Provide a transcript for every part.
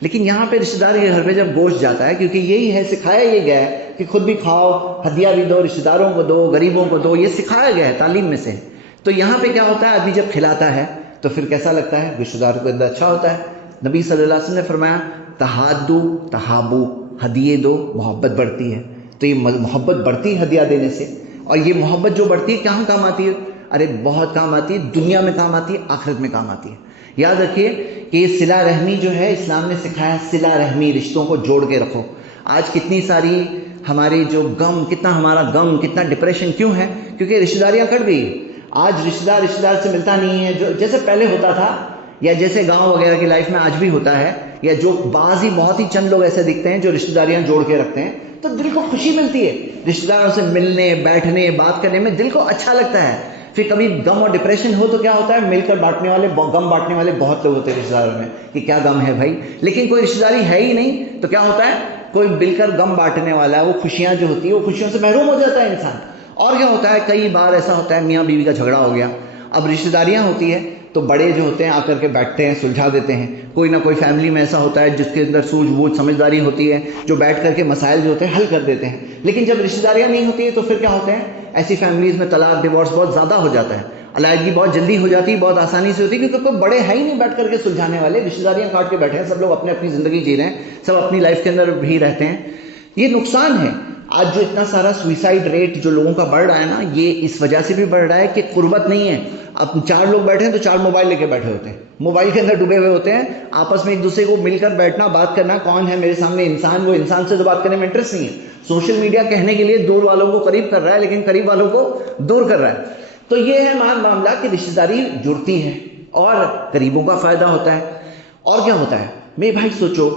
لیکن یہاں پہ رشتہ دار کے گھر پہ جب گوشت جاتا ہے، کیونکہ یہی ہے، سکھایا یہ گیا ہے کہ خود بھی کھاؤ، ہدیہ بھی دو، رشتہ داروں کو دو، غریبوں کو دو، یہ سکھایا گیا ہے، تعلیم میں سے۔ تو یہاں پہ کیا ہوتا ہے، آدمی جب کھلاتا ہے تو پھر کیسا لگتا ہے، رشتہ دار کو اندر اچھا ہوتا ہے۔ نبی صلی اللہ علیہ وسلم نے فرمایا تحادو تحابو، ہدیے دو، محبت بڑھتی ہے۔ تو یہ محبت بڑھتی ہے ہدیہ دینے سے، اور یہ محبت جو بڑھتی ہے کہاں کام آتی ہے؟ ارے بہت کام آتی ہے، دنیا میں کام آتی ہے، آخرت میں کام آتی ہے۔ یاد رکھیے کہ یہ صلہ رحمی جو ہے، اسلام نے سکھایا صلہ رحمی، رشتوں کو جوڑ کے رکھو۔ آج کتنی ساری ہماری جو غم، کتنا ہمارا غم، کتنا ڈپریشن کیوں ہے؟ کیونکہ رشتہ داریاں کٹ گئی۔ آج رشتہ دار سے ملتا نہیں ہے، جو جیسے پہلے ہوتا تھا، یا جیسے گاؤں وغیرہ کی لائف میں آج بھی ہوتا ہے، یا جو بعض ہی بہت ہی چند لوگ ایسے دکھتے ہیں جو رشتہ داریاں جوڑ کے رکھتے ہیں، تو دل کو خوشی ملتی ہے، رشتہ داروں سے ملنے، بیٹھنے، بات کرنے میں دل کو اچھا لگتا ہے۔ پھر کبھی غم اور ڈپریشن ہو تو کیا ہوتا ہے، مل کر بانٹنے والے، غم بانٹنے والے بہت لوگ ہوتے ہیں رشتہ داروں میں، کہ کیا غم ہے بھائی، لیکن کوئی رشتہ داری ہے ہی نہیں، تو کیا ہوتا ہے، کوئی مل کر غم بانٹنے والا، وہ خوشیاں جو ہوتی ہے وہ خوشیوں سے محروم ہو جاتا ہے انسان۔ اور کیا ہوتا ہے، کئی بار ایسا ہوتا ہے میاں بیوی کا جھگڑا ہو گیا، اب رشتہ داریاں ہوتی ہے تو بڑے جو ہوتے ہیں آ کر کے بیٹھتے ہیں، سلجھا دیتے ہیں۔ کوئی نہ کوئی فیملی میں ایسا ہوتا ہے جس کے اندر سوجھ بوجھ سمجھداری ہوتی ہے، جو بیٹھ کر کے مسائل جو ہوتے ہیں حل کر دیتے ہیں۔ لیکن جب رشتہ داریاں نہیں ہوتی ہیں تو پھر کیا ہوتے ہیں، ایسی فیملیز میں طلاق، ڈیورس بہت زیادہ ہو جاتا ہے، علیحدگی بہت جلدی ہو جاتی ہے، بہت آسانی سے ہوتی ہے، کیونکہ کوئی بڑے ہے ہی نہیں بیٹھ کر کے سلجھانے والے، رشتہ داریاں کاٹ کے بیٹھے ہیں، سب لوگ اپنے اپنی زندگی جی رہے ہیں، سب اپنی لائف کے اندر بھی رہتے ہیں۔ یہ نقصان ہے۔ آج جو اتنا سارا سوئسائڈ ریٹ جو لوگوں کا بڑھ رہا ہے نا، یہ اس وجہ سے بھی بڑھ رہا ہے کہ قربت نہیں ہے۔ اب 4 لوگ بیٹھے ہیں تو 4 موبائل لے کے بیٹھے ہوتے ہیں، موبائل کے اندر ڈوبے ہوئے ہوتے ہیں، آپس میں ایک دوسرے کو مل کر بیٹھنا، بات کرنا، کون ہے میرے سامنے انسان، وہ انسان سے تو بات کرنے میں انٹرسٹ نہیں ہے۔ سوشل میڈیا کہنے کے لیے دور والوں کو قریب کر رہا ہے، لیکن قریب والوں کو دور کر رہا ہے۔ تو یہ ہے معاملہ کہ رشتہ داری جڑتی ہے اور غریبوں کا فائدہ ہوتا ہے۔ اور کیا ہوتا ہے میرے بھائی، سوچو،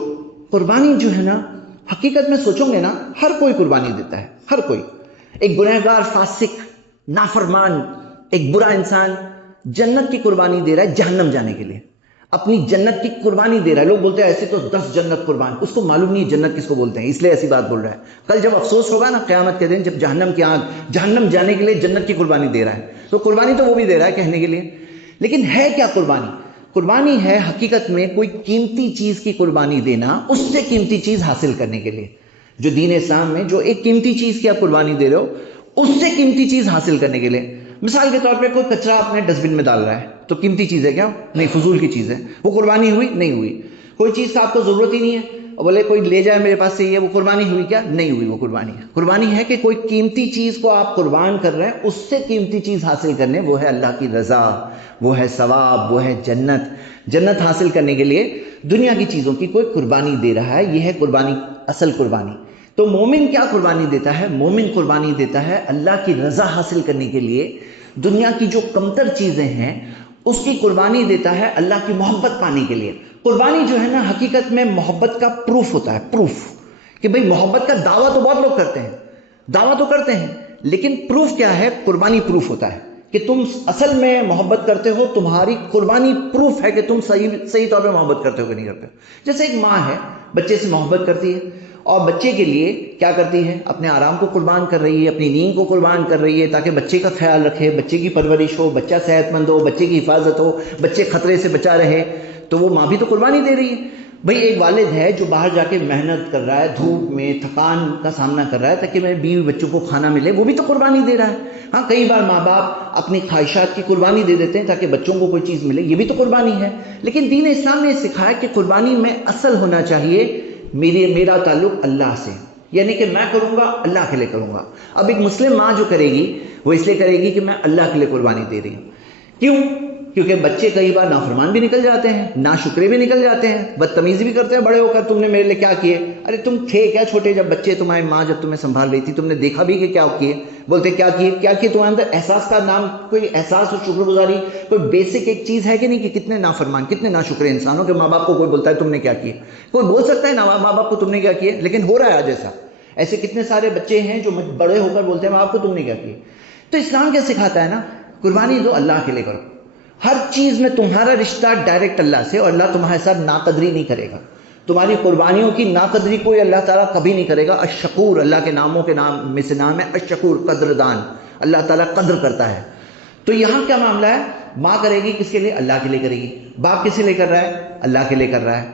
قربانی جو ہے نا، حقیقت میں سوچوں گے نا، ہر کوئی قربانی دیتا ہے، ہر کوئی۔ ایک گنہگار، فاسق، نافرمان، ایک برا انسان جنت کی قربانی دے رہا ہے جہنم جانے کے لیے، اپنی جنت کی قربانی دے رہا ہے۔ لوگ بولتے ہیں ایسے تو 10 جنت قربان، اس کو معلوم نہیں جنت کس کو بولتے ہیں، اس لیے ایسی بات بول رہا ہے۔ کل جب افسوس ہوگا نا قیامت کے دن، جب جہنم کی آگ، جہنم جانے کے لیے جنت کی قربانی دے رہا ہے، تو قربانی تو وہ بھی دے رہا ہے کہنے کے لیے، لیکن ہے کیا قربانی؟ قربانی ہے حقیقت میں کوئی قیمتی چیز کی قربانی دینا، اس سے قیمتی چیز حاصل کرنے کے لیے۔ جو دین اسلام میں جو ایک قیمتی چیز کی آپ قربانی دے رہے ہو، اس سے قیمتی چیز حاصل کرنے کے لیے۔ مثال کے طور پہ کوئی کچرا اپنے ڈسٹ بن میں ڈال رہا ہے، تو قیمتی چیز ہے کیا؟ نہیں، فضول کی چیز ہے، وہ قربانی ہوئی؟ نہیں ہوئی۔ کوئی چیز کا آپ کو ضرورت ہی نہیں ہے، اور بولے کوئی لے جائے میرے پاس سے یہ، وہ قربانی ہوئی کیا؟ نہیں ہوئی، وہ قربانی ہے۔ قربانی ہے کہ کوئی قیمتی چیز کو آپ قربان کر رہے ہیں، اس سے قیمتی چیز حاصل کرنے، وہ ہے اللہ کی رضا، وہ ہے ثواب، وہ ہے جنت۔ جنت حاصل کرنے کے لیے دنیا کی چیزوں کی کوئی قربانی دے رہا ہے، یہ ہے قربانی، اصل قربانی۔ تو مومن کیا قربانی دیتا ہے؟ مومن قربانی دیتا ہے اللہ کی رضا حاصل کرنے کے لیے، دنیا کی جو کمتر چیزیں ہیں اس کی قربانی دیتا ہے اللہ کی محبت پانے کے لیے۔ قربانی جو ہے نا، حقیقت میں محبت کا پروف ہوتا ہے، پروف کہ بھئی محبت کا دعویٰ تو بہت لوگ کرتے ہیں، دعویٰ تو کرتے ہیں، لیکن پروف کیا ہے؟ قربانی پروف ہوتا ہے کہ تم اصل میں محبت کرتے ہو، تمہاری قربانی پروف ہے کہ تم صحیح طور پہ محبت کرتے ہو کہ نہیں کرتے ہو۔ جیسے ایک ماں ہے، بچے سے محبت کرتی ہے، اور بچے کے لیے کیا کرتی ہے؟ اپنے آرام کو قربان کر رہی ہے، اپنی نیند کو قربان کر رہی ہے، تاکہ بچے کا خیال رکھے، بچے کی پرورش ہو، بچہ صحت مند ہو، بچے کی حفاظت ہو، بچے خطرے سے بچا رہے، تو وہ ماں بھی تو قربانی دے رہی ہے۔ بھئی ایک والد ہے جو باہر جا کے محنت کر رہا ہے، دھوپ میں تھکان کا سامنا کر رہا ہے تاکہ میرے بیوی بچوں کو کھانا ملے، وہ بھی تو قربانی دے رہا ہے۔ ہاں، کئی بار ماں باپ اپنی خواہشات کی قربانی دے دیتے ہیں تاکہ بچوں کو کوئی چیز ملے، یہ بھی تو قربانی ہے۔ لیکن دین اسلام نے سکھایا کہ قربانی میں اصل ہونا چاہیے میرا تعلق اللہ سے، یعنی کہ میں کروں گا اللہ کے لیے کروں گا۔ اب ایک مسلم ماں جو کرے گی وہ اس لیے کرے گی کہ میں اللہ کے لیے قربانی دے رہی ہوں۔ کیوں؟ کیونکہ بچے کئی بار نافرمان بھی نکل جاتے ہیں، ناشکرے بھی نکل جاتے ہیں، بدتمیزی بھی کرتے ہیں بڑے ہو کر، تم نے میرے لیے کیا کیے؟ ارے تم تھے کیا چھوٹے جب بچے، تمہاری ماں جب تمہیں سنبھال رہی تھی، تم نے دیکھا بھی کہ کیا کیے؟ بولتے کیا کیے؟ کیا کیے؟ تمہارے اندر احساس کا نام، کوئی احساس اور شکر گزاری، کوئی بیسک ایک چیز ہے کہ نہیں؟ کہ کتنے نافرمان، کتنے ناشکرے انسانوں کے ماں باپ کو کوئی بولتا ہے تم نے کیا کیے؟ کوئی بول سکتا ہے ماں باپ کو تم نے کیا کیے؟ لیکن ہو رہا ہے آج ایسا۔ ایسے کتنے سارے بچے ہیں جو بڑے ہو کر بولتے ہیں ماں باپ کو تم نے کیا کیے؟ تو اسلام کیا سکھاتا ہے نا، قربانی دو، اللہ کے لیے کرو۔ ہر چیز میں تمہارا رشتہ ڈائریکٹ اللہ سے، اور اللہ تمہارے ساتھ ناقدری نہیں کرے گا، تمہاری قربانیوں کی ناقدری کوئی اللہ تعالیٰ کبھی نہیں کرے گا۔ الشکور، اللہ کے ناموں کے نام میں سے نام ہے الشکور، قدردان، اللہ تعالیٰ قدر کرتا ہے۔ تو یہاں کیا معاملہ ہے؟ ماں کرے گی کس کے لیے؟ اللہ کے لیے کرے گی۔ باپ کس کے لیے کر رہا ہے؟ اللہ کے لیے کر رہا ہے۔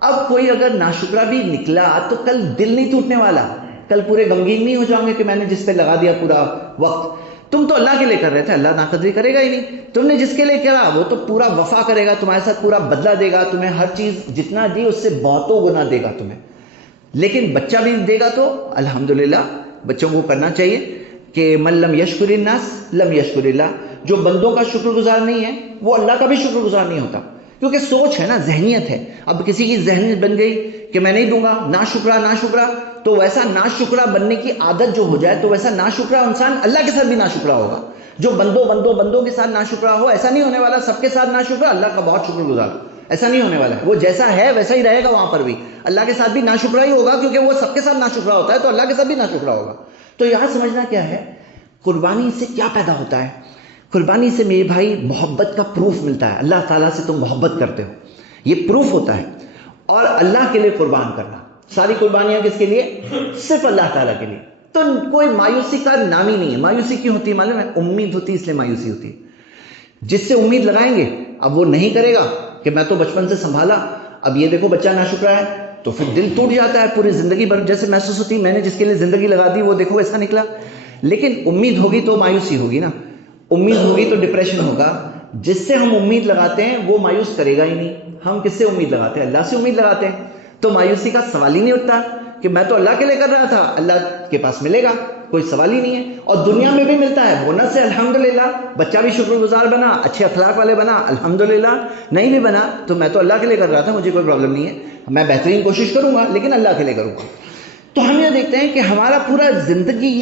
اب کوئی اگر ناشکرا بھی نکلا تو کل دل نہیں ٹوٹنے والا، کل پورے غمگین نہیں ہو جاؤں گے کہ میں نے جس پہ لگا دیا پورا وقت. تم تو اللہ کے لیے کر رہے تھے، اللہ ناقدری کرے گا ہی نہیں. تم نے جس کے لیے کرا وہ تو پورا وفا کرے گا تمہارے ساتھ، پورا بدلہ دے گا تمہیں، ہر چیز جتنا دی اس سے بہتوں گنا دے گا تمہیں. لیکن بچہ بھی دے گا تو الحمدللہ بچوں کو کرنا چاہیے کہ من لم یشکر الناس لم یشکر اللہ. جو بندوں کا شکر گزار نہیں ہے وہ اللہ کا بھی شکر گزار نہیں ہوتا، کیونکہ سوچ ہے نا، ذہنیت ہے. اب کسی کی ذہنیت بن گئی کہ میں نہیں دوں گا، نا شکرا، تو ویسا نا شکرا بننے کی عادت جو ہو جائے تو ویسا نا شکرا انسان اللہ کے ساتھ بھی نا شکرا ہوگا. جو بندوں کے ساتھ نا شکرا ہو، ایسا نہیں ہونے والا سب کے ساتھ نا شکرا اللہ کا بہت شکر گزار، ایسا نہیں ہونے والا ہے. وہ جیسا ہے ویسا ہی رہے گا، وہاں پر بھی اللہ کے ساتھ بھی نا شکرا ہی ہوگا، کیونکہ وہ سب کے ساتھ نا شکرا ہوتا ہے تو اللہ کے ساتھ بھی نا شکرا ہوگا. تو یہاں سمجھنا کیا ہے، قربانی سے کیا پیدا ہوتا ہے؟ قربانی سے میرے بھائی محبت کا پروف ملتا ہے. اللہ تعالیٰ سے تم محبت کرتے ہو، یہ پروف ہوتا ہے. اور اللہ کے لیے قربان کرنا، ساری قربانیاں کس کے لیے؟ صرف اللہ تعالیٰ کے لیے. تو کوئی مایوسی کا نام ہی نہیں ہے. مایوسی کیوں ہوتی ہے معلوم ہے؟ امید ہوتی ہے اس لیے مایوسی ہوتی ہے. جس سے امید لگائیں گے اب وہ نہیں کرے گا کہ میں تو بچپن سے سنبھالا، اب یہ دیکھو بچہ ناشکرا ہے، تو پھر دل ٹوٹ جاتا ہے پوری زندگی بھر. جیسے محسوس ہوتی ہے میں نے جس کے لیے زندگی لگا دی وہ دیکھو ایسا نکلا. لیکن امید ہوگی تو مایوسی ہوگی نا، امید ہوگی تو ڈپریشن ہوگا. جس سے ہم امید لگاتے ہیں وہ مایوس کرے گا ہی نہیں. ہم کس سے امید لگاتے ہیں؟ اللہ سے امید لگاتے ہیں. تو مایوسی کا سوال ہی نہیں اٹھتا کہ میں تو اللہ کے لیے کر رہا تھا، اللہ کے پاس ملے گا، کوئی سوال ہی نہیں ہے. اور دنیا میں بھی ملتا ہے بونس ہے الحمدللہ. بچہ بھی شکر گزار بنا، اچھے اخلاق والے بنا الحمدللہ. نہیں بھی بنا تو میں تو اللہ کے لیے کر رہا تھا، مجھے کوئی پرابلم نہیں ہے، میں بہترین کوشش کروں گا لیکن اللہ کے لیے کروں گا. تو ہم یہ دیکھتے ہیں کہ ہمارا پورا زندگی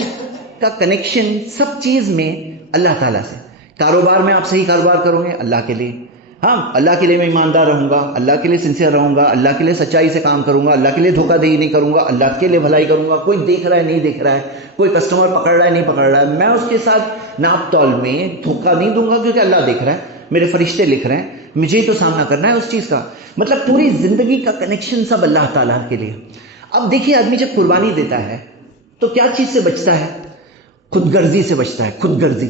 کا کنیکشن سب چیز میں اللہ تعالیٰ سے. کاروبار میں آپ صحیح کاروبار کرو گے اللہ کے لیے، ہاں اللہ کے لیے میں ایماندار رہوں گا، اللہ کے لیے سنسیئر رہوں گا، اللہ کے لیے سچائی سے کام کروں گا، اللہ کے لیے دھوکہ دہی نہیں کروں گا، اللہ کے لیے بھلائی کروں گا. کوئی دیکھ رہا ہے نہیں دیکھ رہا ہے، کوئی کسٹمر پکڑ رہا ہے نہیں پکڑ رہا ہے، میں اس کے ساتھ ناپ تول میں دھوکہ نہیں دوں گا، کیونکہ اللہ دیکھ رہا ہے، میرے فرشتے لکھ رہے ہیں، مجھے ہی تو سامنا کرنا ہے اس چیز کا. مطلب پوری زندگی کا کنیکشن سب اللہ تعالیٰ کے لیے. اب دیکھیے آدمی جب قربانی دیتا ہے تو کیا چیز سے بچتا ہے؟ خود غرضی سے بچتا ہے. خود غرضی،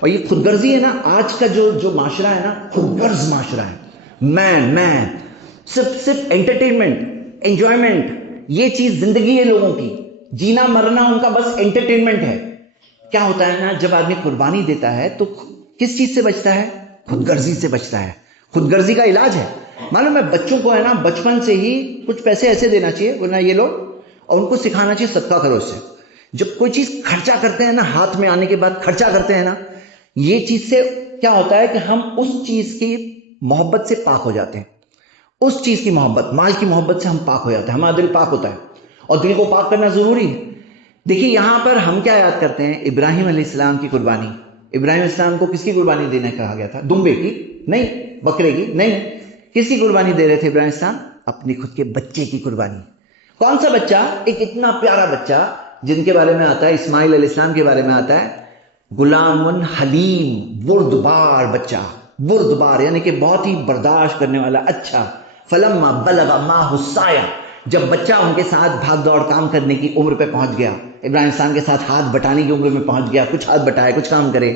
اور یہ خود غرضی ہے نا، آج کا جو معاشرہ ہے نا خود غرض معاشرہ ہے. میں صرف انٹرٹینمنٹ، انجوائمنٹ، یہ چیز زندگی ہے لوگوں کی، جینا مرنا ان کا بس انٹرٹینمنٹ ہے. کیا ہوتا ہے نا جب آدمی قربانی دیتا ہے تو کس چیز سے بچتا ہے؟ خود غرضی سے بچتا ہے. خود غرضی کا علاج ہے معلوم ہے، بچوں کو ہے نا بچپن سے ہی کچھ پیسے ایسے دینا چاہیے ورنہ یہ لو، اور ان کو سکھانا چاہیے صدقہ کرو اس سے. جب کوئی چیز خرچہ کرتے ہیں نا، ہاتھ میں آنے کے بعد خرچہ کرتے ہیں نا، یہ چیز سے کیا ہوتا ہے کہ ہم اس چیز کی محبت سے پاک ہو جاتے ہیں. اس چیز کی محبت، مال کی محبت سے ہم پاک ہو جاتے ہیں، ہمارا دل پاک ہوتا ہے. اور دل کو پاک کرنا ضروری ہے. دیکھیے یہاں پر ہم کیا یاد کرتے ہیں؟ ابراہیم علیہ السلام کی قربانی. ابراہیم علیہ السلام کو کس کی قربانی دینے کہا گیا تھا؟ دمبے کی نہیں، بکرے کی نہیں. کس کی قربانی دے رہے تھے ابراہیم علیہ السلام؟ اپنے خود کے بچے کی قربانی. کون سا بچہ؟ ایک اتنا پیارا بچہ جن کے بارے میں آتا ہے، اسماعیل علیہ السلام کے بارے میں آتا ہے، غلام حلیم، بردبار بچہ. بردبار یعنی کہ بہت ہی برداشت کرنے والا. اچھا، فلما بلغ معہ السعی، جب بچہ ان کے ساتھ بھاگ دوڑ کام کرنے کی عمر پہ پہنچ گیا، ابراہیم السلام کے ساتھ ہاتھ بٹانے کی عمر میں پہنچ گیا، کچھ ہاتھ بٹائے کچھ کام کرے،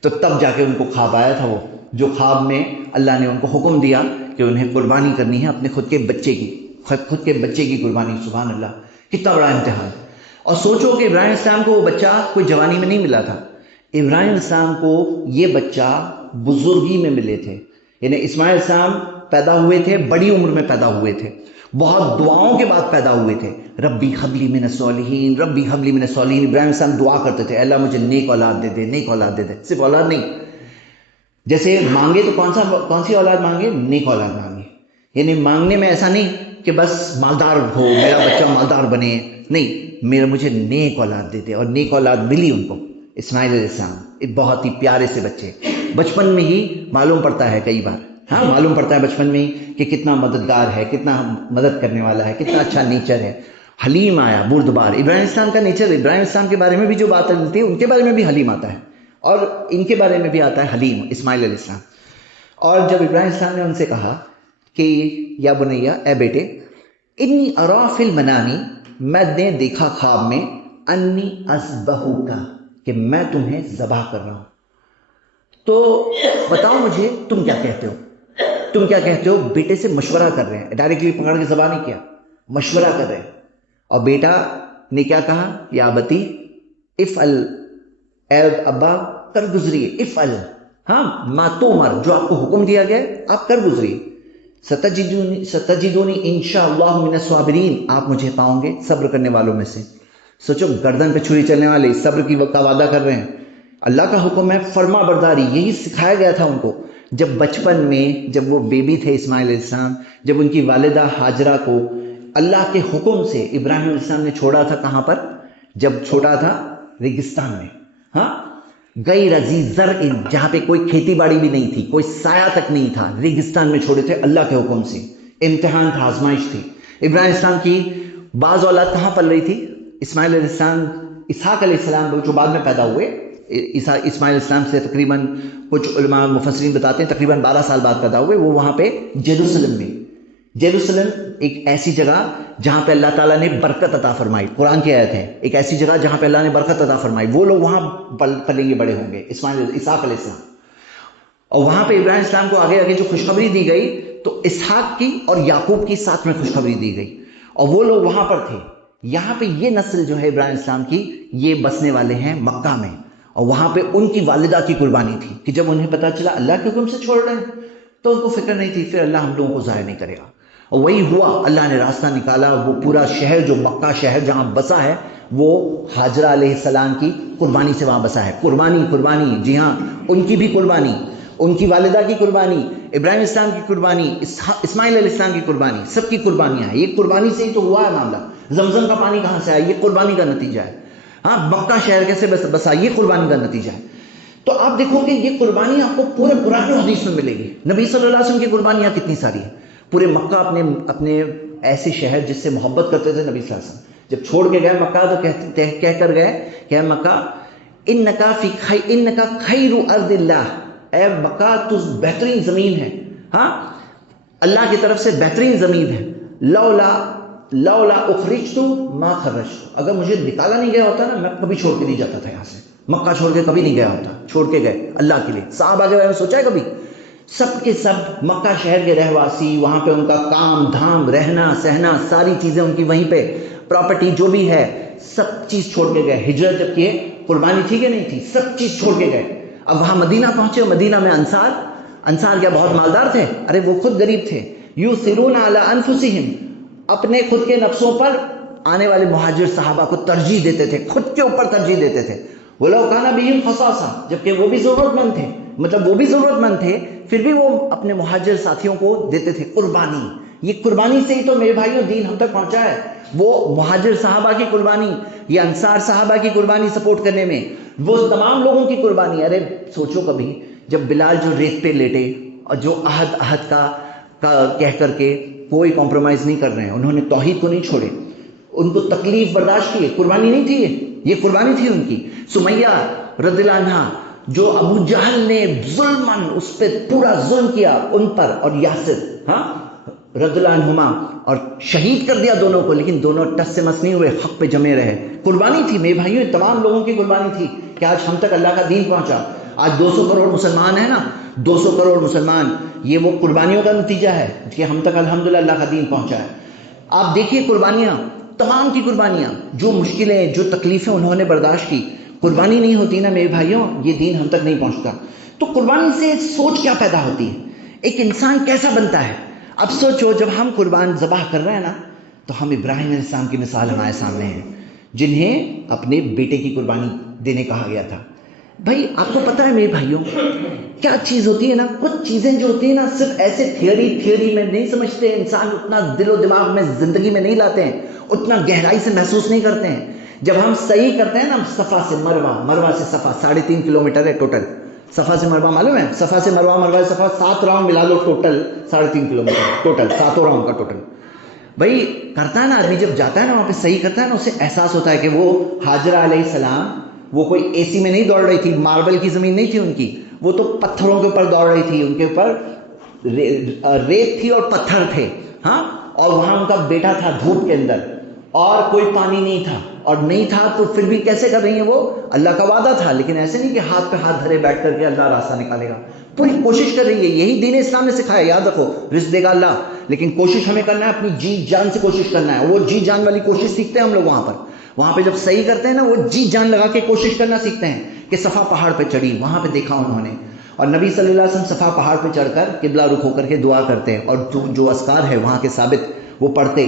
تو تب جا کے ان کو خواب آیا تھا، وہ جو خواب میں اللہ نے ان کو حکم دیا کہ انہیں قربانی کرنی ہے اپنے خود کے بچے کی، خود کے بچے کی قربانی. سبحان اللہ، کتنا بڑا امتحان. اور سوچو کہ ابراہیم السلام کو وہ بچہ کوئی جوانی میں نہیں ملا تھا، ابراہیم السلام کو یہ بچہ بزرگی میں ملے تھے. یعنی اسماعیل السلام پیدا ہوئے تھے بڑی عمر میں پیدا ہوئے تھے، بہت دعاؤں کے بعد پیدا ہوئے تھے. ربی حب لی من الصالحین، ربی حب لی من الصالحین. ابراہیم السلام دعا کرتے تھے، اللہ مجھے نیک اولاد دے دے، نیک اولاد دے دے. صرف اولاد نہیں، جیسے مانگے تو کون سی اولاد مانگے؟ نیک اولاد مانگے. یعنی مانگنے میں ایسا نہیں کہ بس مالدار ہو، میرا بچہ مالدار بنے، نہیں، مجھے نیک اولاد دے دے. اور نیک اولاد ملی ان کو. اسماعیل علیہ السلام ایک بہت ہی پیارے سے بچے، بچپن میں ہی معلوم پڑتا ہے کئی بار، ہاں معلوم پڑتا ہے بچپن میں ہی کہ کتنا مددگار ہے، کتنا مدد کرنے والا ہے، کتنا اچھا نیچر ہے. حلیم آیا، بردبار. ابراہیم السلام کا نیچر، ابراہیم السلام کے بارے میں بھی جو باتیں ملتی ہیں ان کے بارے میں بھی حلیم آتا ہے، اور ان کے بارے میں بھی آتا ہے حلیم، اسماعیل علیہ السلام. اور جب ابراہیم السلام نے ان سے کہا کہ یا بنیا، اے بیٹے، انی ارا فی المنامی، میں نے دیکھا خواب میں، انی اذبحک، کہ میں تمہیں ذبح کر رہا ہوں، تو بتاؤ مجھے تم کیا کہتے ہو. تم کیا کہتے ہو؟ بیٹے سے مشورہ کر رہے ہیں، ڈائریکٹلی پکڑ کے ذبح نہیں کیا، مشورہ کر رہے ہیں. اور بیٹا نے کیا کہا؟ یا بتی افعل، اے ابا کر گزریے، افعل، ہاں ما تؤمر، جو آپ کو حکم دیا گیا آپ کر گزریے. ستجدونی انشاءاللہ من الصابرین، آپ مجھے پاؤں گے صبر کرنے والوں میں سے. سوچو، گردن پہ چھری چلنے والے صبر کی وقت کا وعدہ کر رہے ہیں. اللہ کا حکم ہے فرما برداری، یہی سکھایا گیا تھا ان کو. جب بچپن میں جب وہ بیبی تھے اسماعیل علیہ السلام، جب ان کی والدہ ہاجرہ کو اللہ کے حکم سے ابراہیم علیہ السلام نے چھوڑا تھا، کہاں پر؟ جب چھوڑا تھا ریگستان میں، ہاں، غیر ذی زرع، جہاں پہ کوئی کھیتی باڑی بھی نہیں تھی، کوئی سایہ تک نہیں تھا، ریگستان میں چھوڑے تھے اللہ کے حکم سے. امتحان تھا، آزمائش تھی. ابراہیم علیہ السلام کی بعض اولاد کہاں پل رہی تھی؟ اسماعیل علیہ السلام، اسحاق علیہ السلام جو بعد میں پیدا ہوئے، اسماعیل علیہ السلام سے تقریباً کچھ علماء مفسرین بتاتے ہیں تقریباً 12 سال بعد پیدا ہوئے. وہ وہاں پہ جیروسلم میں، جیروسلم ایک ایسی جگہ جہاں پہ اللہ تعالیٰ نے برکت عطا فرمائی، قرآن کی آیت ہے، ایک ایسی جگہ جہاں پہ اللہ نے برکت عطا فرمائی، وہ لوگ وہاں پلیں گے، بڑے ہوں گے، اسحاق علیہ السلام. اور وہاں پہ ابراہیم السلام کو آگے آگے جو خوشخبری دی گئی تو اسحاق کی اور یعقوب کی ساتھ میں خوشخبری دی گئی، اور وہ لوگ وہاں پر تھے. یہاں پہ یہ نسل جو ہے ابراہیم السلام کی، یہ بسنے والے ہیں مکہ میں. اور وہاں پہ ان کی والدہ کی قربانی تھی کہ جب انہیں پتا چلا اللہ کے حکم سے چھوڑ رہے ہیں تو ان کو فکر نہیں تھی، پھر اللہ ہم لوگوں کو ضائع نہیں کرے گا. اور وہی ہوا، اللہ نے راستہ نکالا. وہ پورا شہر جو مکہ شہر جہاں بسا ہے، وہ ہاجرہ علیہ السلام کی قربانی سے وہاں بسا ہے. قربانی، قربانی، جی ہاں، ان کی بھی قربانی، ان کی والدہ کی قربانی، ابراہیم السلام کی قربانی، اسماعیل علیہ السلام کی قربانی، سب کی قربانیاں ہیں. یہ قربانی سے ہی تو ہوا ہے معاملہ. زمزم کا پانی کہاں سے آیا؟ یہ قربانی کا نتیجہ ہے. ہاں، مکہ شہر کیسے بسا؟ یہ قربانی کا نتیجہ ہے. تو آپ دیکھو کہ یہ قربانی آپ کو پورے قرآن و حدیث میں ملے گی. نبی صلی اللہ علیہ وسلم کی قربانیاں کتنی ساری ہیں. پورے مکہ اپنے ایسے شہر جس سے محبت کرتے تھے نبی صلی اللہ علیہ وسلم، جب چھوڑ کے گئے مکہ تو کہہ کر گئے کہ اے مکہ انکا خیر ارض اللہ، اے مکہ تو بہترین زمین ہے، ہاں، اللہ کی طرف سے بہترین زمین ہے. لولا اخرجت ما خرجت، اگر مجھے نکالا نہیں گیا ہوتا نا، میں کبھی چھوڑ کے نہیں جاتا تھا یہاں سے. مکہ چھوڑ کے کبھی نہیں گیا ہوتا، چھوڑ کے گئے اللہ کے لیے. صحابہ کے بارے میں سوچا ہے کبھی؟ سب کے سب مکہ شہر کے رہواسی، وہاں پہ ان کا کام دھام، رہنا سہنا، ساری چیزیں ان کی وہیں پہ، پراپرٹی جو بھی ہے سب چیز چھوڑ کے گئے. ہجرت جب کیے، قربانی تھی کہ نہیں تھی؟ سب چیز چھوڑ کے گئے. اب وہاں مدینہ پہنچے، مدینہ میں انصار کیا بہت مالدار تھے؟ ارے وہ خود غریب تھے. یؤثرون علی انفسہم، اپنے خود کے نفسوں پر آنے والے مہاجر صحابہ کو ترجیح دیتے تھے، خود کے اوپر ترجیح دیتے تھے. وَلَوْ كَانَ بِهِمْ خَصَاصَةٌ، جبکہ وہ بھی ضرورت مند تھے، مطلب وہ بھی ضرورت مند تھے، پھر بھی وہ اپنے مہاجر ساتھیوں کو دیتے تھے قربانی. یہ قربانی سے ہی تو میرے بھائیوں دین ہم تک پہنچا ہے. وہ مہاجر صحابہ کی قربانی، یہ انصار صحابہ کی قربانی سپورٹ کرنے میں، وہ تمام لوگوں کی قربانی. ارے سوچو کبھی، جب بلال جو ریت پہ لیٹے اور جو عہد کا کہہ کر کے کوئی کمپرومائز نہیں کر رہے ہیں، انہوں نے توحید کو نہیں چھوڑے، ان کو تکلیف برداشت کی. قربانی نہیں تھی یہ قربانی تھی ان کی. سمیہ رضی اللہ عنہا، جو ابو جہل نے ظلماً اس پہ پورا ظلم کیا ان پر، اور یاسر، ہاں، رضی اللہ عنہما، اور شہید کر دیا دونوں کو، لیکن دونوں ٹس سے مس نہیں ہوئے، حق پہ جمے رہے. قربانی تھی میرے بھائیوں، تمام لوگوں کی قربانی تھی کہ آج ہم تک اللہ کا دین پہنچا. آج 200 کروڑ مسلمان ہیں نا، 200 کروڑ مسلمان، یہ وہ قربانیوں کا نتیجہ ہے کہ ہم تک الحمدللہ اللہ کا دین پہنچا ہے. آپ دیکھیے قربانیاں، تمام کی قربانیاں، جو مشکلیں، جو تکلیفیں انہوں نے برداشت کی. قربانی نہیں ہوتی نا میرے بھائیوں، یہ دین ہم تک نہیں پہنچتا. تو قربانی سے سوچ کیا پیدا ہوتی ہے؟ ایک انسان کیسا بنتا ہے؟ اب سوچو، جب ہم قربان ذبح کر رہے ہیں نا، تو ہم ابراہیم علیہ السلام کی مثال ہمارے سامنے ہے، جنہیں اپنے بیٹے کی قربانی دینے کہا گیا تھا. بھائی آپ کو پتہ ہے میرے بھائیوں کیا چیز ہوتی ہے نا، کچھ چیزیں جو ہوتی ہیں نا صرف ایسے تھیوری میں نہیں سمجھتے انسان، اتنا دل و دماغ میں زندگی میں نہیں لاتے ہیں، اتنا گہرائی سے محسوس نہیں کرتے ہیں. جب ہم صحیح کرتے ہیں نا، صفا سے مروہ، مروہ سے صفا 3.5 کلومیٹر ہے ٹوٹل. صفا سے مروہ معلوم ہے؟ صفا سے مروہ، مروہ سے صفا 7 راؤنڈ ملا لو، ٹوٹل 3.5 کلومیٹر، ٹوٹل 7 راؤنڈ کا ٹوٹل. بھائی کرتا ہے نا آدمی، جب جاتا ہے نا وہاں پہ صحیح کرتا ہے نا، اسے احساس ہوتا ہے کہ وہ ہاجرہ علیہ السلام، وہ کوئی اے سی میں نہیں دوڑ رہی تھی، ماربل کی زمین نہیں تھی ان کی، وہ تو پتھروں کے اوپر دوڑ رہی تھی، ان کے اوپر ریت تھی اور پتھر تھے، ہاں، اور وہاں ان کا بیٹا تھا دھوپ کے اندر. اور کوئی پانی نہیں تھا، اور نہیں تھا تو پھر بھی کیسے کر رہی ہیں وہ؟ اللہ کا وعدہ تھا، لیکن ایسے نہیں کہ ہاتھ پہ ہاتھ دھرے بیٹھ کر کے اللہ راستہ نکالے گا، پوری کوشش کر رہی ہے. یہی دین اسلام نے سکھایا. یاد رکھو رزق دے گا اللہ، لیکن کوشش ہمیں کرنا ہے، اپنی جی جان سے کوشش کرنا ہے. وہ جی جان والی کوشش سیکھتے ہیں ہم لوگ وہاں پہ جب صحیح کرتے ہیں نا، وہ جی جان لگا کے کوشش کرنا سیکھتے ہیں. کہ صفا پہاڑ پہ چڑھی، وہاں پہ دیکھا انہوں نے، اور نبی صلی اللہ علیہ وسلم صفا پہاڑ پہ چڑھ کر قبلہ رخ ہو کر کے دعا کرتے ہیں، اور جو اذکار ہے وہاں کے ثابت وہ پڑھتے.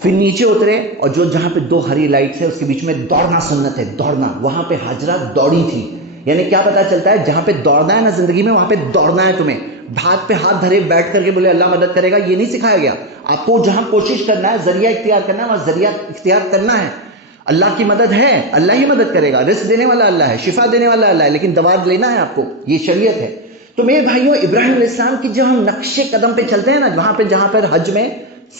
پھر نیچے اترے، اور جہاں پہ 2 ہری لائٹس ہے اس کے بیچ میں دوڑنا سنت ہے، دوڑنا. وہاں پہ حاجرہ دوڑی تھی. یعنی کیا پتا چلتا ہے؟ جہاں پہ دوڑنا ہے نا زندگی میں، وہاں پہ دوڑنا ہے تمہیں. ہاتھ پہ ہاتھ دھرے بیٹھ کر کے بولے اللہ مدد کرے گا، یہ نہیں سکھایا گیا. آپ کو جہاں کوشش کرنا ہے، ذریعہ اختیار کرنا ہے، وہاں ذریعہ اختیار کرنا ہے. اللہ کی مدد ہے، اللہ ہی مدد کرے گا. رزق دینے والا اللہ ہے، شفا دینے والا اللہ ہے، لیکن دوا لینا ہے آپ کو. یہ شریعت ہے. تو میرے بھائیوں، ابراہیم علیہ السلام کی جب ہم نقش قدم پہ چلتے ہیں نا، جہاں پر حج میں